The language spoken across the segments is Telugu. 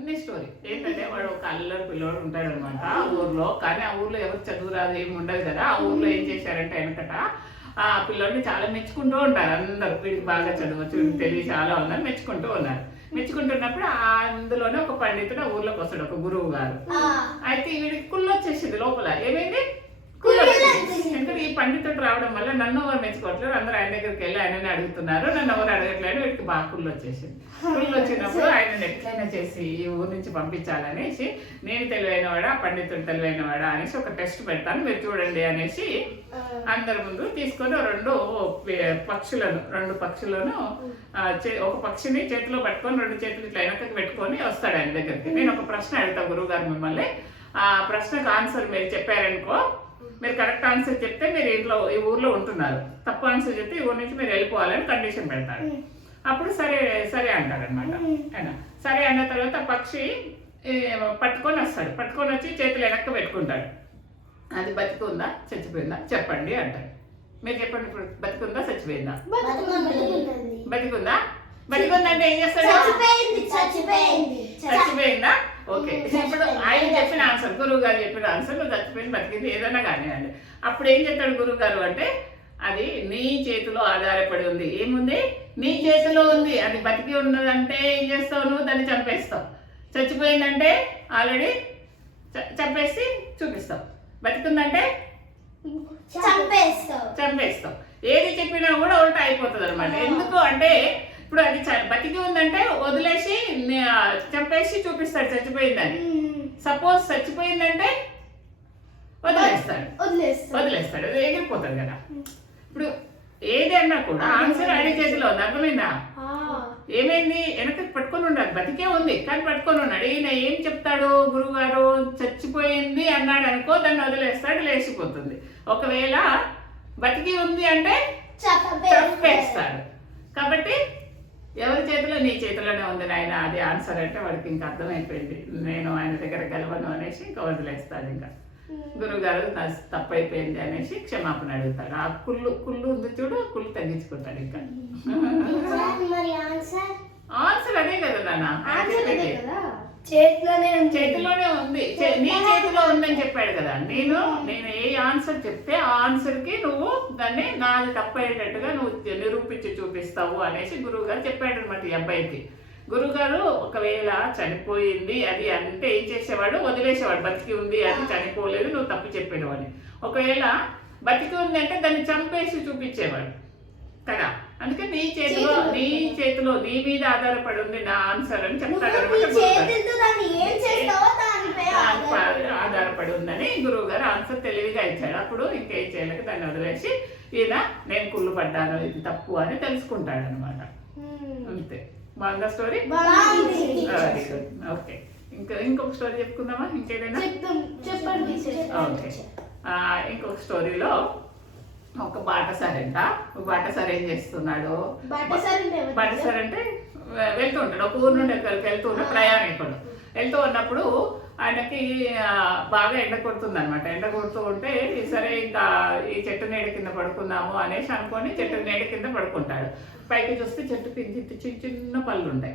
Funny story. ఏంటంటే వాడు ఒక అల్లరి పిల్లోడు ఉంటాడు అనమాట ఊర్లో. కానీ ఆ ఊర్లో ఎవరు చదువు రాదు ఏమి ఉండదు కదా. ఆ ఊర్లో ఏం చేశారంటే వెనకట ఆ పిల్లోడిని చాలా మెచ్చుకుంటూ ఉంటారు అందరు. వీడికి బాగా చదవచ్చు, వీడికి తెలివి చాలా ఉందని మెచ్చుకుంటూ ఉన్నారు. మెచ్చుకుంటున్నప్పుడు అందులోనే ఒక పండితుడు ఆ ఊర్లోకి వస్తాడు, ఒక గురువు గారు. అయితే వీడికి కుళ్ళు వచ్చేసింది లోపల. ఏమైంది? ఎందుకంటే ఈ పండితుడు రావడం వల్ల నన్ను ఎవరు మెచ్చుకోవట్లేదు, అందరూ ఆయన దగ్గరికి వెళ్ళి ఆయనని అడుగుతున్నారు, నన్ను ఎవరు అడగట్లేదు. వీడికి బాగా కుళ్ళు వచ్చేసింది. కుళ్ళు వచ్చినప్పుడు ఆయన ఎట్లయినా చేసి ఈ ఊరు నుంచి పంపించాలనేసి, నేను తెలివైనవాడా పండితుడు తెలివైనవాడా అనేసి ఒక టెస్ట్ పెడతాను, మీరు చూడండి అనేసి అందరి ముందు తీసుకొని రెండు పక్షులను ఒక పక్షిని చేతిలో పట్టుకొని రెండు చేతులు ఇట్లా వెనకకి పెట్టుకొని వస్తాడు ఆయన దగ్గరికి. నేను ఒక ప్రశ్న అడుగుతా గురువు గారు మిమ్మల్ని. ఆ ప్రశ్నకు ఆన్సర్ మీరు చెప్పారనుకో, మీరు కరెక్ట్ ఆన్సర్ చెప్తే మీరు ఈ ఊర్లో ఉంటున్నారు, తప్పు ఆన్సర్ చెప్తే ఈ ఊరి నుంచి మీరు వెళ్ళిపోవాలని కండిషన్ పెడతారు. అప్పుడు సరే సరే అంటారనమాట ఆయన. సరే అన్న తర్వాత పక్షి పట్టుకొని వస్తాడు. పట్టుకొని వచ్చి చేతులు వెనక్కి పెట్టుకుంటాడు. అది బతికుందా చచ్చిపోయిందా చెప్పండి అంటాడు. మీరు చెప్పండి, ఇప్పుడు బతికుందా చచ్చిపోయిందా? బతికుందా? బతికుందంటే ఏం చేస్తాడు? చచ్చిపోయిందా? ఓకే. ఇప్పుడు ఆయన చెప్పిన ఆన్సర్, గురువు గారు చెప్పిన ఆన్సర్, నువ్వు చచ్చిపోయింది బతికింది ఏదైనా కానివ్వండి. అప్పుడు ఏం చెప్తాడు గురువు గారు అంటే, అది నీ చేతిలో ఆధారపడి ఉంది. ఏముంది? నీ చేతిలో ఉంది. అది బతికి ఉన్నదంటే ఏం చేస్తావు? నువ్వు దాన్ని చంపేస్తావు. చచ్చిపోయిందంటే ఆల్రెడీ చంపేసి చూపిస్తావు. బతికుందంటే చంపేస్తావు. ఏది చెప్పినా కూడా ఉల్టా అయిపోతుంది అనమాట. ఎందుకు అంటే ఇప్పుడు అది బతికి ఉందంటే వదిలేసి చంపేసి చూపిస్తాడు చచ్చిపోయిందని. సపోజ్ చచ్చిపోయిందంటే వదిలేస్తాడు, అది ఎగిరిపోతాడు కదా. ఇప్పుడు ఏది అన్నా కూడా ఆన్సర్ అడి చేతిలో ఉంది. అర్థమైందా? ఏమైంది? వెనక పట్టుకొని ఉన్నాడు, బతికే ఉంది కానీ పట్టుకొని ఉన్నాడు. ఈయన ఏం చెప్తాడు గురువు గారు? చచ్చిపోయింది అన్నాడు అనుకో, దాన్ని వదిలేస్తాడు, లేచిపోతుంది. ఒకవేళ బతికి ఉంది అంటే చంపేస్తాడు. కాబట్టి ఎవరి చేతిలో? నీ చేతిలోనే ఉంది నాయన అది ఆన్సర్ అంటే వాడికి ఇంకా అర్థమైపోయింది, నేను ఆయన దగ్గర గెలవను అనేసి ఇంకా వదిలేస్తాడు. ఇంకా గురువు గారు నా తప్పు అయిపోయింది అనేసి క్షమాపణ అడుగుతాడు. ఆ కుళ్ళు ఉంది చూడు, కుళ్ళు తగ్గించుకుంటాడు. ఇంకా ఆన్సర్ అదే కదా నాన్న, చేతిలోనే ఉంది. నీ చేతిలో ఉందని చెప్పాడు కదా. నేను ఏ ఆన్సర్ చెప్తే ఆ ఆన్సర్ కి నువ్వు దాన్ని నాది తప్పయ్యేటట్టుగా నువ్వు నిరూపించి చూపిస్తావు అనేసి గురువు గారు చెప్పాడు అనమాట ఈ అబ్బాయికి. గురువు గారు ఒకవేళ చనిపోయింది అది అంటే ఏం చేసేవాడు? వదిలేసేవాడు. బతికి ఉంది అది చనిపోలేదు, నువ్వు తప్పు చెప్పేవాడు. ఒకవేళ బతికి ఉంది అంటే దాన్ని చంపేసి చూపించేవాడు కదా. అందుకే నీ చేతిలో నీ మీద ఆధారపడి ఉంది నా ఆన్సర్ అని చెప్తాడు అనమాట. ఆధారపడి ఉందని గురువు గారు ఆన్సర్ తెలివిగా ఇచ్చాడు. అప్పుడు ఇంకేం చేయలేక దాన్ని వదిలేసి ఈయన నేను కుళ్ళు పడ్డాను, ఇది తప్పు అని తెలుసుకుంటాడు అనమాట. అంతే. బాగుందా స్టోరీ? Very good. ఓకే, ఇంకొక స్టోరీ చెప్పుకుందామా? ఇంకేదైనా చెప్పండి. ఓకే, ఇంకొక స్టోరీలో ఒక బాటసారంట. బాటసారి ఏం చేస్తున్నాడు? బాటసారి అంటే వెళ్తూ ఉంటాడు, ఒక ఊరు నుండి వెళ్తూ ఉన్న ప్రయాణికుడు. వెళ్తూ ఉన్నప్పుడు ఆయనకి బాగా ఎండ కొడుతుంది అనమాట. ఎండ కొడుతూ ఉంటే సరే ఇంకా ఈ చెట్టు నీడ కింద పడుకుందాము అనేసి అనుకొని చెట్టు నీడ కింద పడుకుంటాడు. పైకి చూస్తే చెట్టుకి చిన్న చిన్న పళ్ళు ఉంటాయి.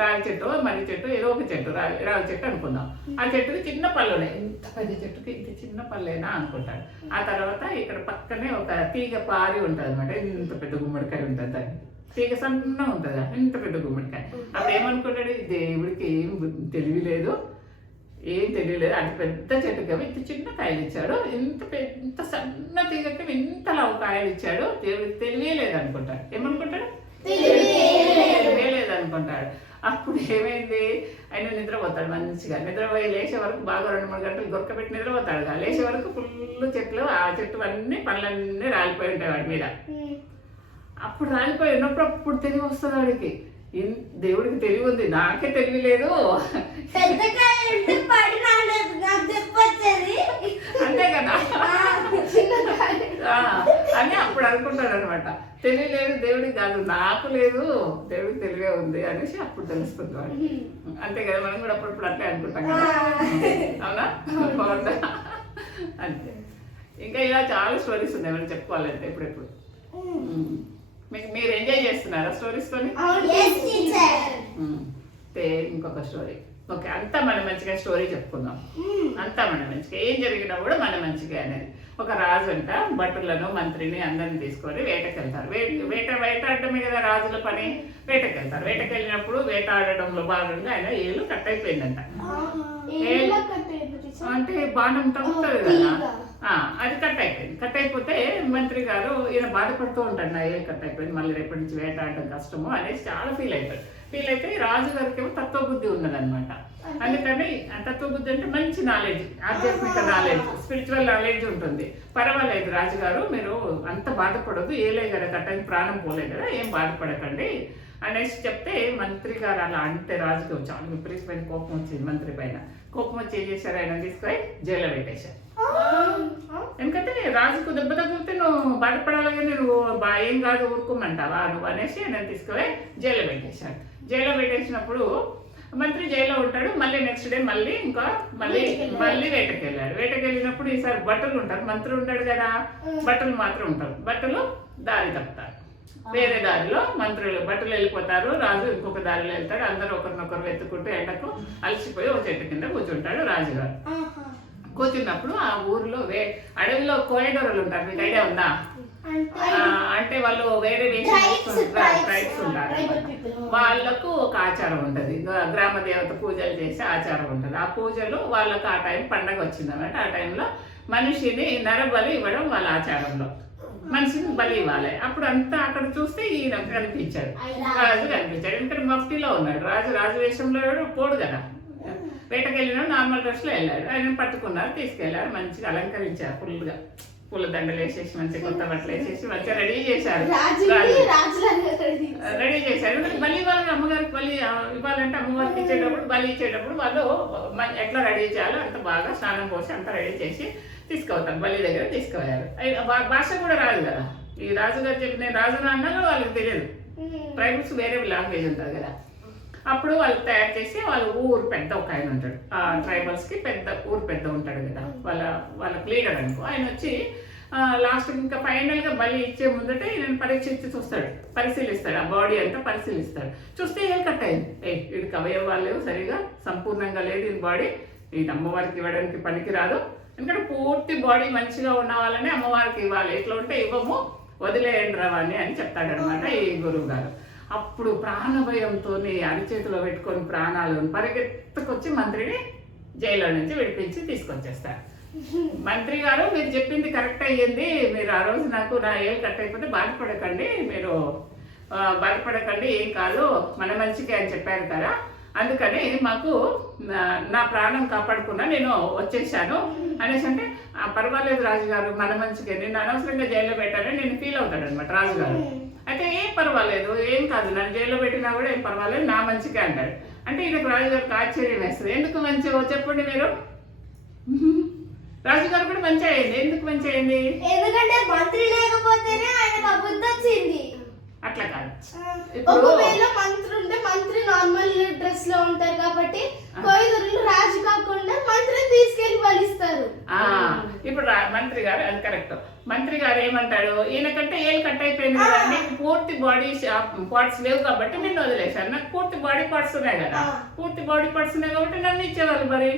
రావి చెట్టు, మర్రి చెట్టు, ఏదో ఒక చెట్టు, రావి చెట్టు అనుకుందాం. ఆ చెట్టుకి చిన్న పళ్ళు ఉన్నాయి. ఇంత పెద్ద చెట్టుకి ఇంత చిన్న పళ్ళేనా అనుకుంటాడు. ఆ తర్వాత ఇక్కడ పక్కనే ఒక తీగ పారి ఉంటుంది అనమాట. ఇంత పెద్ద గుమ్మడికాయ ఉంటుంది, దాన్ని తీగ సన్నగా ఉంటుంది, ఇంత పెద్ద గుమ్మడికాయ. అప్పుడు ఏమనుకుంటాడు? దేవుడికి ఏం తెలియలేదు, అంత పెద్ద చెట్టుకి ఇంత చిన్న కాయలు ఇచ్చాడు, ఇంత సన్న తీగకి ఇంత లావు కాయలు ఇచ్చాడు, దేవుడికి తెలియలేదు అనుకుంటాడు. ఏమనుకుంటాడు? తెలియలేదు అనుకుంటాడు. అప్పుడు ఏమైంది? ఆయన నిద్రపోతాడు మంచిగా. నిద్రపోయి లేచే వరకు బాగా 2-3 గంటలు గొరకబెట్టి నిద్రపోతాడు. లేచే వరకు ఫుల్ చెట్లు, ఆ చెట్టు అన్ని పళ్ళన్నీ రాలిపోయి ఉంటాయి వాడి మీద. అప్పుడు రాలిపోయి ఉన్నప్పుడు అప్పుడు తెలివి వస్తుంది వాడికి. దేవుడికి తెలివి ఉంది, నాకే తెలివి లేదు అంతే కదా అని అప్పుడు అనుకుంటాడు అనమాట. తెలియలేదు దేవుడికి కాదు, నాకు లేదు, దేవుడికి తెలివే ఉంది అనేసి అప్పుడు తెలుస్తుంది వాడు. అంతే కదా, మనం కూడా అప్పుడప్పుడు అట్లే అనుకుంటాం కదా. అవునా? బాగుందా? అంతే. ఇంకా ఇలా చాలా స్టోరీస్ ఉన్నాయి మనం చెప్పుకోవాలంటే ఎప్పుడెప్పుడు. మీరు ఎంజాయ్ చేస్తున్నారా స్టోరీస్ తోని? ఇంకొక స్టోరీ. ఓకే, అంతా మన మంచిగా స్టోరీ చెప్పుకుందాం. అంతా మన మంచిగా, ఏం జరిగినా కూడా మన మంచిగా అనేది. ఒక రాజు అంట భటులను మంత్రిని అందరిని తీసుకొని వేటకెళ్తారు. వేటాడటమే కదా రాజుల పని. వేటకెళ్తారు. వేటకెళ్ళినప్పుడు వేటాడడంలో భాగంగా ఆయన ఏళ్ళు కట్ అయిపోయిందంట. అంటే బాణం తగ్గుతుంది కదా, అది కట్ అయిపోయింది. కట్ అయిపోతే మంత్రి గారు ఈయన బాధపడుతూ ఉంటాడు, నా ఏళ్ళు కట్ అయిపోయింది, మళ్ళీ రేపటి నుంచి వేటాడడం కష్టము అనేసి చాలా ఫీల్ అవుతాడు. ఫీల్ అయితే రాజు గారికి ఏమో తత్వబుద్ధి ఉన్నదనమాట. అందుకని తత్వబుద్ధి అంటే మంచి నాలెడ్జ్, ఆధ్యాత్మిక నాలెడ్జ్, స్పిరిచువల్ నాలెడ్జ్ ఉంటుంది. పర్వాలేదు రాజుగారు, మీరు అంత బాధపడదు, ఏలే కదా కట్టని ప్రాణం పోలే కదా, ఏం బాధపడకండి అనేసి చెప్తే మంత్రి గారు అలా అంటే రాజుకు చాలా విపరీతమైన కోపం వచ్చింది. మంత్రి పైన కోపం వచ్చి ఏం చేశారు, ఆయన తీసుకొని జైల్లో పెట్టేశారు. ఎందుకంటే రాజుకు దెబ్బ తగిలితే నువ్వు బాధపడాలని నువ్వు ఏం కాదు ఊరుకోమంటావా నువ్వు అనేసి ఆయన తీసుకొని జైల్లో పెట్టేశాడు. జైల్లో పెట్టేసినప్పుడు మంత్రి జైల్లో ఉంటాడు. మళ్ళీ నెక్స్ట్ డే మళ్ళీ వేటకెళ్ళాడు. వేటకెళ్ళినప్పుడు ఈసారి బట్టలు ఉంటారు, మంత్రి ఉంటాడు కదా, బట్టలు మాత్రం ఉంటారు. బట్టలు దారి తప్పుతారు, వేరే దారిలో బట్టలు వెళ్ళిపోతారు, రాజు ఇంకొక దారిలో వెళ్తాడు. అందరూ ఒకరినొకరు వెతుక్కుంటూ ఎండకు అలసిపోయి ఒక చెట్టు కింద కూర్చుంటాడు రాజుగారు. కూర్చున్నప్పుడు ఆ ఊర్లో అడవిలో కోయదొరలు ఉంటారు, మీకు ఐడియా ఉందా? అంటే వాళ్ళు వేరే ట్రైబ్స్ ఉంటారు. వాళ్ళకు ఒక ఆచారం ఉంటుంది, గ్రామ దేవత పూజలు చేసే ఆచారం ఉంటుంది. ఆ పూజలు వాళ్ళకు ఆ టైం పండగ వచ్చిందన్నమాట. ఆ టైంలో మనిషిని నరబలి ఇవ్వడం వాళ్ళ ఆచారంలో, మనిషిని బలి ఇవ్వాలి. అప్పుడు అంతా అక్కడ చూస్తే ఈయన కనిపించాడు, రాజు కనిపించాడు. ఎందుకంటే మఫ్టీలో ఉన్నాడు రాజు వేషంలో పోడు కదా, వేటకెళ్ళినా నార్మల్ డ్రెస్ లో వెళ్ళాడు. ఆయన పట్టుకున్నారు, తీసుకెళ్లారు, మంచిగా అలంకరించారు, ఫుల్గా పూల దండలు వేసేసి మంచిగా కొత్త బట్టలు వేసేసి మంచిగా రెడీ చేశారు. రెడీ చేశారు. బలి ఇవ్వాలి, అమ్మగారికి బలి ఇవ్వాలంటే అమ్మవారికి ఇచ్చేటప్పుడు బలి ఇచ్చేటప్పుడు వాళ్ళు ఎట్లా రెడీ చేయాలో అంత బాగా స్నానం పోసి అంతా రెడీ చేసి తీసుకుపోతారు, బలి దగ్గర తీసుకుపోయారు. భాష కూడా రాదు కదా, ఈ రాజుగారు చెప్పిన రాజు అన్నారో వాళ్ళకి తెలియదు, ట్రైబల్స్ వేరే లాంగ్వేజ్ ఉంటుంది కదా. అప్పుడు వాళ్ళు తయారు చేసి వాళ్ళ ఊరు పెద్ద ఒక ఆయన ఉంటాడు, ఆ ట్రైబల్స్ కి ఊరు పెద్ద ఉంటాడు కదా, వాళ్ళకి లీడర్ అనుకో. ఆయన వచ్చి లాస్ట్ ఇంకా ఫైనల్ గా బలి ఇచ్చే ముందటే ఈయన పరీక్షించి చూస్తాడు, పరిశీలిస్తాడు, ఆ బాడీ అంతా పరిశీలిస్తాడు. చూస్తే ఏం కట్ అయింది, వీడికి అవయవాలు లేవు, సరిగా సంపూర్ణంగా లేదు ఈ బాడీ, ఇది అమ్మవారికి ఇవ్వడానికి పనికి రాదు. ఎందుకంటే పూర్తి బాడీ మంచిగా ఉన్న వాళ్ళని అమ్మవారికి ఇవ్వాలి, ఇట్లా ఉంటే ఇవ్వము, వదిలేయండి రావాన్ని అని చెప్తాడనమాట ఈ గురువు గారు. అప్పుడు ప్రాణభయంతో అరిచేతిలో పెట్టుకొని ప్రాణాలు పరిగెత్తుకొచ్చి మంత్రిని జైల్లో నుంచి విడిపించి తీసుకొచ్చేస్తారు. మంత్రి గారు, మీరు చెప్పింది కరెక్ట్ అయ్యింది, మీరు ఆ రోజు నాకు నా ఏం కట్ అయిపోతే బాధపడకండి, మీరు బాధపడకండి, ఏం కాదు, మన మంచికే అని చెప్పారు కదా, అందుకని మాకు నా ప్రాణం కాపాడుకున్నా నేను వచ్చేసాను అనేసి అంటే, పర్వాలేదు రాజుగారు, మన మంచిగా, నేను అనవసరంగా జైల్లో పెట్టానని నేను ఫీల్ అవుతాడు అనమాట రాజుగారు. అయితే ఏం పర్వాలేదు, ఏం కాదు, నన్ను జైల్లో పెట్టినా కూడా ఏం పర్వాలేదు, నా మంచిగా అంటాడు. అంటే ఈయనకు రాజుగారికి ఆశ్చర్యం వేస్తుంది. ఎందుకు మంచిగా చెప్పండి మీరు, రాజుగారు కూడా మంచి అయింది, ఎందుకు మంచి అయింది? ఎందుకంటే మంత్రి లేకపోతేనే ఆయనకు అబద్ధం వచ్చింది. అట్లా కాదు, ఒకవేళ మంత్రి ఉంటే మంత్రి నార్మల్ డ్రెస్ లో ఉంటారు కాబట్టి కోయిదొరలు రాజు కాకుండా మంత్రిని తీసుకెళ్లి బలిస్తారు. ఇప్పుడు మంత్రి గారు అది కరెక్ట్. మంత్రి గారు ఏమంటాడు, ఈయనకంటే ఏళ్ళు కట్ అయిపోయింది కదా, నీకు పూర్తి బాడీ పార్ట్స్ లేవు కాబట్టి నేను వదిలేశాను, నాకు పూర్తి బాడీ పార్ట్స్ ఉన్నాయి కదా, పూర్తి బాడీ పార్ట్స్ ఉన్నాయి కాబట్టి నన్ను ఇచ్చేవాళ్ళు. మరి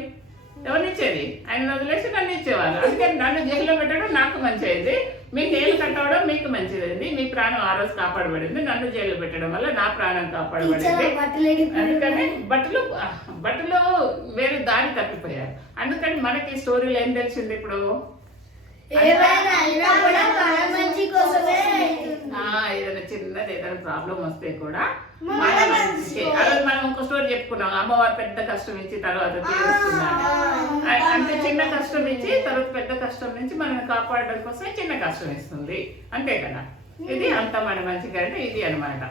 ఎవరిని ఇచ్చేది? ఆయన వదిలేసి నన్ను ఇచ్చేవాళ్ళు. అందుకని నన్ను జైల్లో పెట్టడం నాకు మంచి అయింది, మీకు ఏళ్ళు కట్టవడం మీకు మంచిదైంది, మీ ప్రాణం ఆ రోజు కాపాడబడింది, నన్ను జైల్లో పెట్టడం వల్ల నా ప్రాణం కాపాడబడింది. అందుకని బట్టలు వేరే దారి తప్పిపోయారు. అందుకని మనకి స్టోరీలో ఏం తెలిసింది, ఇప్పుడు ఏదైనా చిన్నది ఏదైనా ప్రాబ్లం వస్తే కూడా మన మంచికి. అలాగే మనం ఒక స్టోరీ చెప్పుకున్నాం, అమ్మవారు పెద్ద కష్టం ఇచ్చి తర్వాత తీరుస్తున్నాను అంటే, చిన్న కష్టం ఇచ్చి తర్వాత పెద్ద కష్టం నుంచి మనం కాపాడడం కోసం చిన్న కష్టం ఇస్తుంది, అంతే కదా. ఇది అంతా మన మంచిగా అంటే ఇది అనమాట.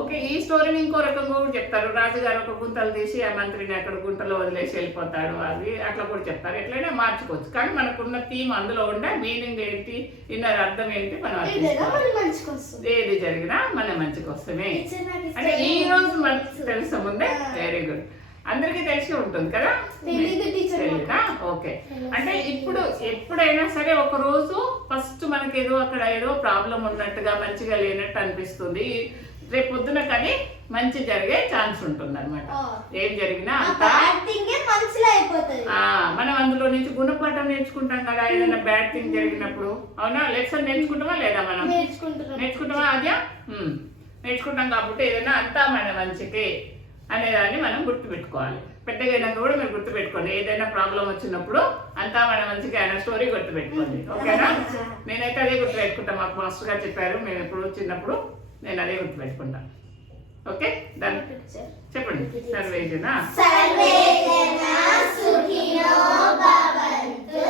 ఓకే, ఈ స్టోరీని ఇంకో రకంగా కూడా చెప్తారు. రాజుగారు ఒక గుంతలు తీసి ఆ మంత్రిని అక్కడ గుంటలో వదిలేసి వెళ్ళిపోతాడు, అది అట్లా కూడా చెప్తారు. ఎట్లయినా మార్చుకోవచ్చు, కానీ మనకున్న థీమ్ అందులో ఉండే మీనింగ్ ఏంటి, ఇన్నర్ అర్థం ఏంటి, మనం ఏది జరిగినా మన మంచి కోసమే అంటే ఈ రోజు మనకు తెలుసా ముందే. Very good. అందరికీ తెలిసి ఉంటుంది కదా? తెలీదు టీచర్. తెలీదా? ఓకే. అంటే ఇప్పుడు ఎప్పుడైనా సరే ఒక రోజు ఫస్ట్ మనకి ఏదో అక్కడ ఏదో ప్రాబ్లం ఉన్నట్టుగా మంచిగా లేనట్టు అనిపిస్తుంది. రేపు పొద్దున కానీ మంచి జరిగే ఛాన్స్ ఉంటుంది అనమాట. ఏం జరిగినా అంతా మనం అందులో నుంచి గుణపాఠం నేర్చుకుంటాం కదా. ఏదైనా బ్యాడ్ థింగ్ జరిగినప్పుడు అవునా, లెసన్ నేర్చుకుంటామా లేదా? మనం నేర్చుకుంటామా? అదే నేర్చుకుంటాం. కాబట్టి ఏదైనా అంతా మన మంచికి అనేదాన్ని మనం గుర్తుపెట్టుకోవాలి. పెద్దగా అయినాక కూడా మీరు గుర్తుపెట్టుకోండి. ఏదైనా ప్రాబ్లం వచ్చినప్పుడు అంతా మన మంచిగా అనే స్టోరీ గుర్తుపెట్టుకోండి. ఓకేనా? నేనైతే అదే గుర్తుపెట్టుకుంటా. మాకు మాస్టర్ గారు చెప్పారు, మేము ఎప్పుడు చిన్నప్పుడు నేను అదే గుర్తుపెట్టుకుంటా. ఓకే, దాన్ని చెప్పండి. సర్వేజన సుఖినో భవంతు.